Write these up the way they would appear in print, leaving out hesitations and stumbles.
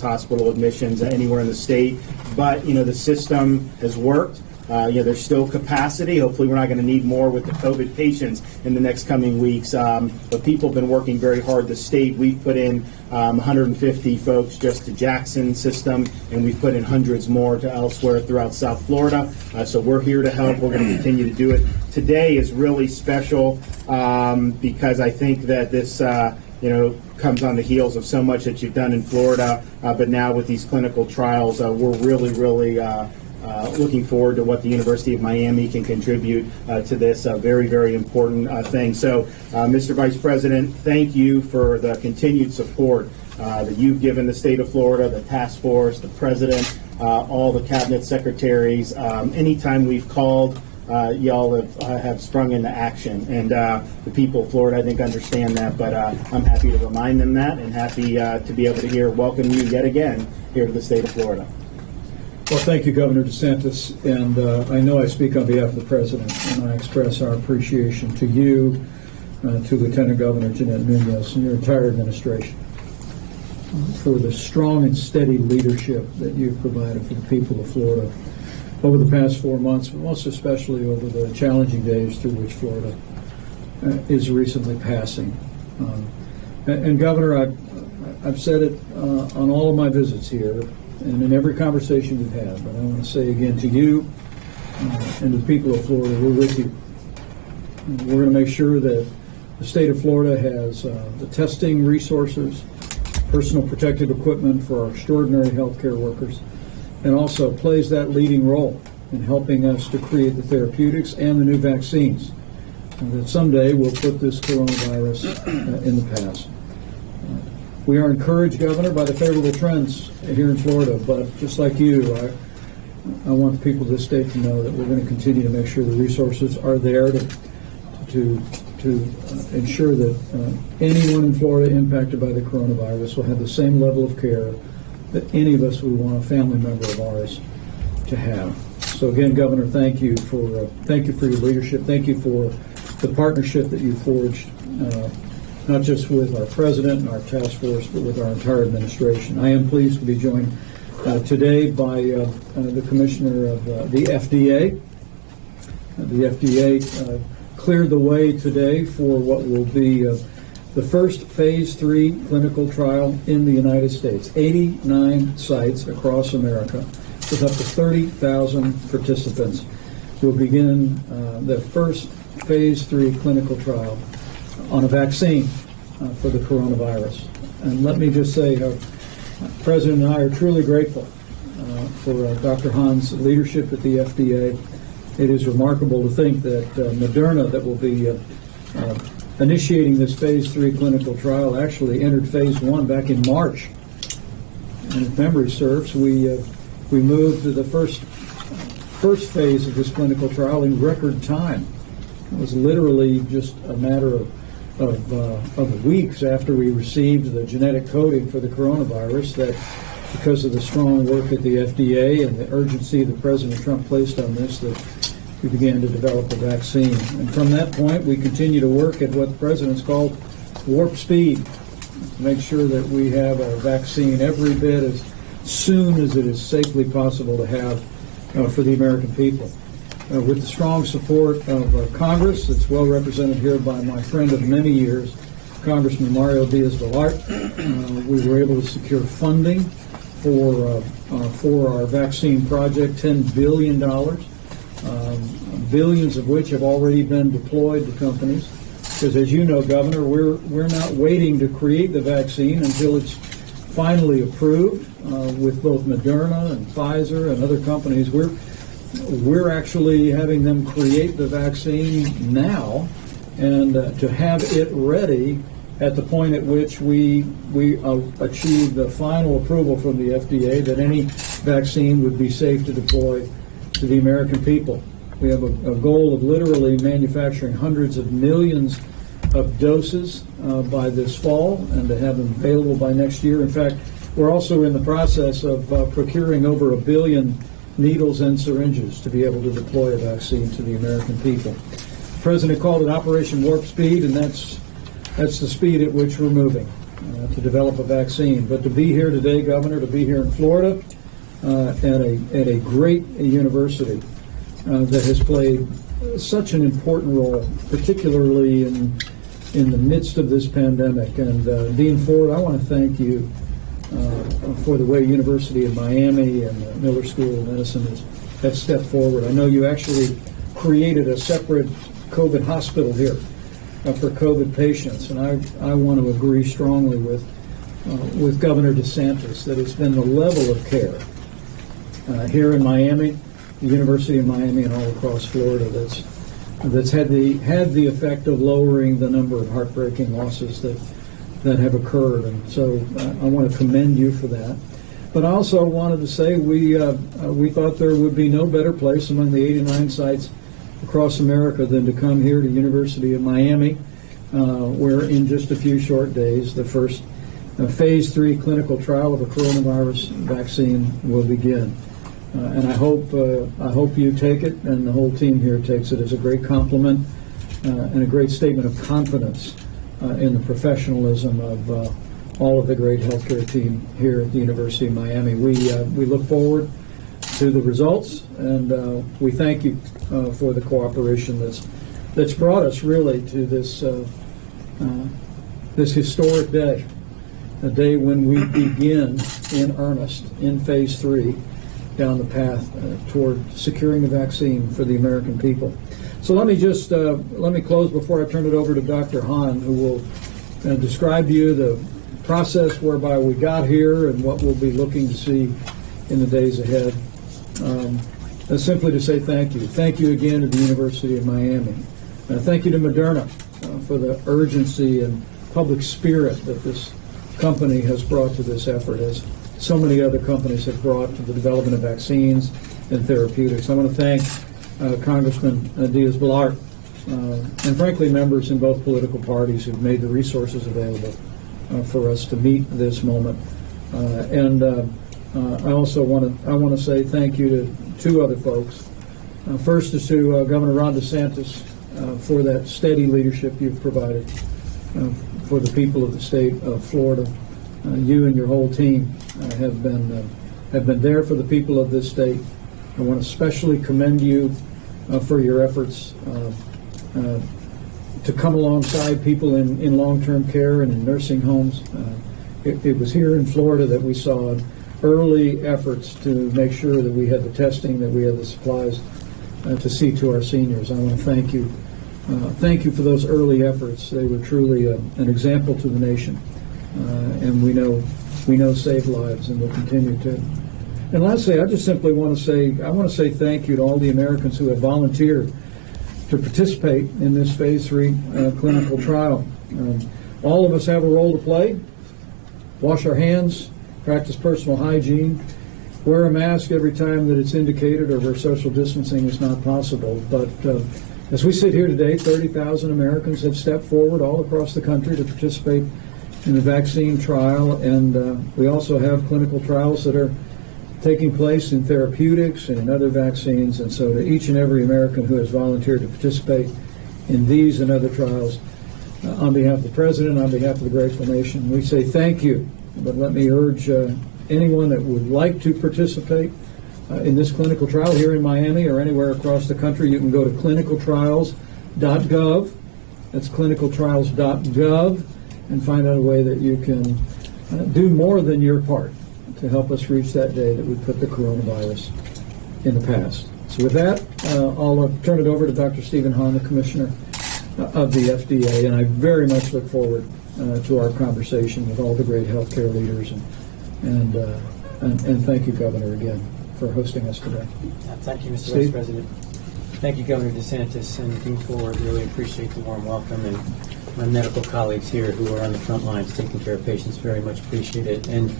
hospital admissions anywhere in the state, but the system has worked. There's still capacity. Hopefully we're not going to need more with the COVID patients in the next coming weeks, but people have been working very hard. The state, we've put in 150 folks just to Jackson system, and we've put in hundreds more to elsewhere throughout South Florida. So we're here to help. We're going to continue to do it. Today is really special because I think that this comes on the heels of so much that you've done in Florida, but now with these clinical trials, we're really looking forward to what the University of Miami can contribute to this very, very important thing. So, Mr. Vice President, thank you for the continued support that you've given the state of Florida, the task force, the president, all the cabinet secretaries. Anytime we've called, y'all have sprung into action, and the people of Florida, I think, understand that, but I'm happy to remind them that, and happy to be able to welcome you yet again here to the state of Florida. Well, thank you, Governor DeSantis, and I know I speak on behalf of the President, and I express our appreciation to you, to Lieutenant Governor Jeanette Munoz, and your entire administration for the strong and steady leadership that you've provided for the people of Florida over the past 4 months, but most especially over the challenging days through which Florida is recently passing. And Governor, I've said it on all of my visits here and in every conversation we've had, but I want to say again to you and to the people of Florida, we're with you. We're going to make sure that the state of Florida has the testing resources, personal protective equipment for our extraordinary healthcare workers, and also plays that leading role in helping us to create the therapeutics and the new vaccines that someday will put this coronavirus in the past. We are encouraged, Governor, by the favorable trends here in Florida, but just like you, I want the people of this state to know that we're going to continue to make sure the resources are there to ensure that anyone in Florida impacted by the coronavirus will have the same level of care that any of us would want a family member of ours to have. So again, Governor, thank you for your leadership. Thank you for the partnership that you forged, not just with our president and our task force, but with our entire administration. I am pleased to be joined today by the commissioner of the FDA. The FDA cleared the way today for what will be the first phase 3 clinical trial in the United States. 89 sites across America with up to 30,000 participants will begin the first phase 3 clinical trial on a vaccine for the coronavirus. And let me just say, the President and I are truly grateful for Dr. Hahn's leadership at the FDA. It is remarkable to think that Moderna, that will be initiating this phase 3 clinical trial, actually entered phase 1 back in March. And if memory serves, we moved to the first phase of this clinical trial in record time. It was literally just a matter of weeks after we received the genetic coding for the coronavirus that, because of the strong work at the FDA and the urgency that President Trump placed on this, that we began to develop a vaccine. And from that point, we continue to work at what the President's called warp speed, to make sure that we have a vaccine every bit as soon as it is safely possible to have for the American people. With the strong support of Congress, that's well represented here by my friend of many years, Congressman Mario Diaz-Balart, we were able to secure funding for our vaccine project, $10 billion, billions of which have already been deployed to companies. Because as you know, Governor, we're not waiting to create the vaccine until it's finally approved with both Moderna and Pfizer and other companies. We're actually having them create the vaccine now, and to have it ready at the point at which we achieve the final approval from the FDA that any vaccine would be safe to deploy to the American people. We have a goal of literally manufacturing hundreds of millions of doses by this fall, and to have them available by next year. In fact, we're also in the process of procuring over 1 billion needles and syringes to be able to deploy a vaccine to the American people. The President called it Operation Warp Speed, and that's the speed at which we're moving. to develop a vaccine. But to be here today, Governor, to be here in Florida at a great university that has played such an important role, particularly in the midst of this pandemic. And Dean Ford, I want to thank you for the way University of Miami and the Miller School of Medicine have stepped forward. I know you actually created a separate COVID hospital here for COVID patients, and I want to agree strongly with Governor DeSantis that it's been the level of care here in Miami, the University of Miami, and all across Florida that's had the effect of lowering the number of heartbreaking losses that have occurred. And so I want to commend you for that. But I also wanted to say we thought there would be no better place among the 89 sites across America than to come here to University of Miami, where in just a few short days the first phase 3 clinical trial of a coronavirus vaccine will begin. And I hope you take it, and the whole team here takes it as a great compliment and a great statement of confidence in the professionalism of all of the great healthcare team here at the University of Miami. We look forward to the results, and we thank you for the cooperation that's brought us really to this this historic day, a day when we begin in earnest in phase 3 down the path toward securing a vaccine for the American people. So let me close before I turn it over to Dr. Hahn, who will describe to you the process whereby we got here and what we'll be looking to see in the days ahead. Simply to say thank you. Thank you again to the University of Miami. Thank you to Moderna for the urgency and public spirit that this company has brought to this effort, as so many other companies have brought to the development of vaccines and therapeutics. I want to thank Congressman Diaz-Balart and frankly members in both political parties who've made the resources available for us to meet this moment. I also want to say thank you to two other folks. First is to Governor Ron DeSantis for that steady leadership you've provided for the people of the state of Florida. You and your whole team have been there for the people of this state. I want to especially commend you for your efforts to come alongside people in long-term care and in nursing homes. It was here in Florida that we saw early efforts to make sure that we had the testing, that we had the supplies to see to our seniors. I want to thank you. Thank you for those early efforts. They were truly an example to the nation, and we know saved lives, and will continue to. And lastly, I just simply want to say thank you to all the Americans who have volunteered to participate in this phase 3 clinical trial. All of us have a role to play. Wash our hands, practice personal hygiene, wear a mask every time that it's indicated or where social distancing is not possible. But as we sit here today, 30,000 Americans have stepped forward all across the country to participate in the vaccine trial, and we also have clinical trials that are taking place in therapeutics and in other vaccines. And so to each and every American who has volunteered to participate in these and other trials, on behalf of the President, on behalf of the grateful nation, we say thank you. But let me urge anyone that would like to participate in this clinical trial here in Miami or anywhere across the country, you can go to clinicaltrials.gov. That's clinicaltrials.gov, and find out a way that you can do more than your part to help us reach that day that we put the coronavirus in the past. So with that, I'll turn it over to Dr. Stephen Hahn, the Commissioner of the FDA, and I very much look forward to our conversation with all the great healthcare leaders, and thank you, Governor, again, for hosting us today. Thank you, Mr. Steve? Vice President. Thank you, Governor DeSantis and Dean Ford. Really appreciate the warm welcome, and my medical colleagues here who are on the front lines taking care of patients very much appreciate it. And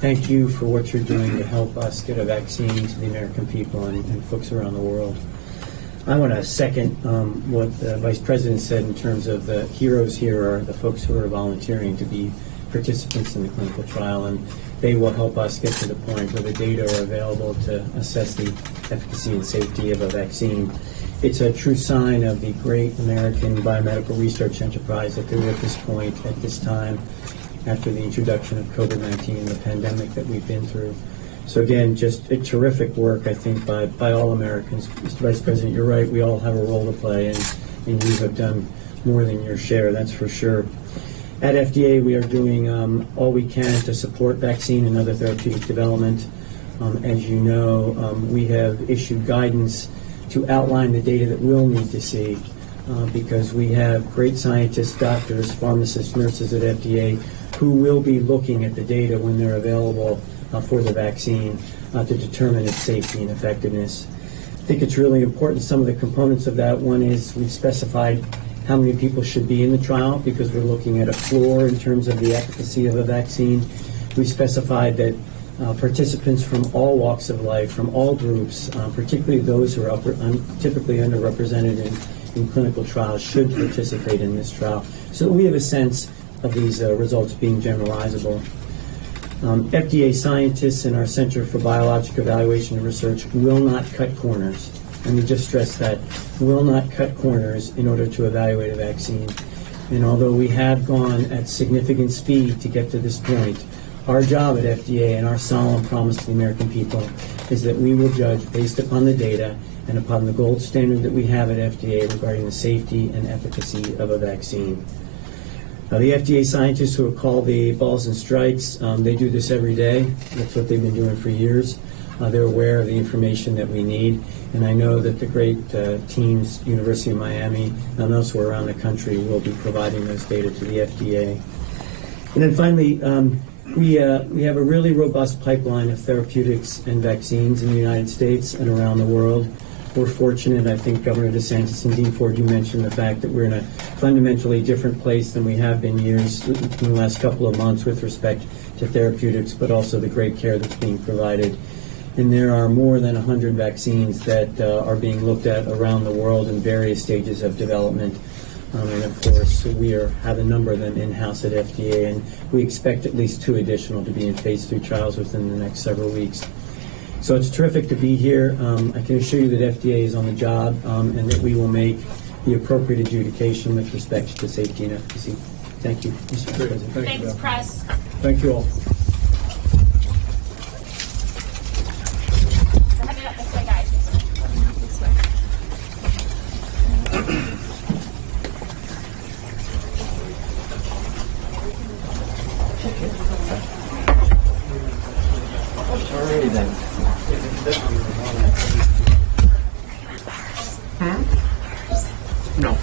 thank you for what you're doing to help us get a vaccine to the American people and folks around the world. I want to second what the Vice President said in terms of the heroes here are the folks who are volunteering to be participants in the clinical trial, and they will help us get to the point where the data are available to assess the efficacy and safety of a vaccine. It's a true sign of the great American biomedical research enterprise that they're at this point, at this time, after the introduction of COVID-19 and the pandemic that we've been through. So again, just a terrific work, I think, by all Americans. Mr. Vice President, you're right, we all have a role to play, and you have done more than your share, that's for sure. At FDA, we are doing all we can to support vaccine and other therapeutic development. As you know, we have issued guidance to outline the data that we'll need to see because we have great scientists, doctors, pharmacists, nurses at FDA who will be looking at the data when they're available for the vaccine to determine its safety and effectiveness. I think it's really important, some of the components of that. One is we've specified how many people should be in the trial because we're looking at a floor in terms of the efficacy of a vaccine. We specified that participants from all walks of life, from all groups, particularly those who are typically underrepresented in clinical trials, should participate in this trial. So we have a sense of these results being generalizable. FDA scientists in our Center for Biologic Evaluation and Research will not cut corners. Let me just stress that, will not cut corners in order to evaluate a vaccine. And although we have gone at significant speed to get to this point, our job at FDA and our solemn promise to the American people is that we will judge based upon the data and upon the gold standard that we have at FDA regarding the safety and efficacy of a vaccine. The FDA scientists who are called the balls and strikes, they do this every day. That's what they've been doing for years. They're aware of the information that we need, and I know that the great teams, University of Miami and elsewhere around the country, will be providing those data to the FDA. And then finally, we have a really robust pipeline of therapeutics and vaccines in the United States and around the world. We're fortunate, I think Governor DeSantis and Dean Ford, you mentioned the fact that we're in a fundamentally different place than we have been years in the last couple of months with respect to therapeutics, but also the great care that's being provided. And there are more than 100 vaccines that are being looked at around the world in various stages of development. And of course, we have a number of them in-house at FDA, and we expect at least 2 additional to be in phase 3 trials within the next several weeks. So it's terrific to be here. I can assure you that FDA is on the job and that we will make the appropriate adjudication with respect to safety and efficacy. Thank you, Mr. President. Thanks, press. Thank you all. Head it up this way, guys. This way. Alrighty then. No.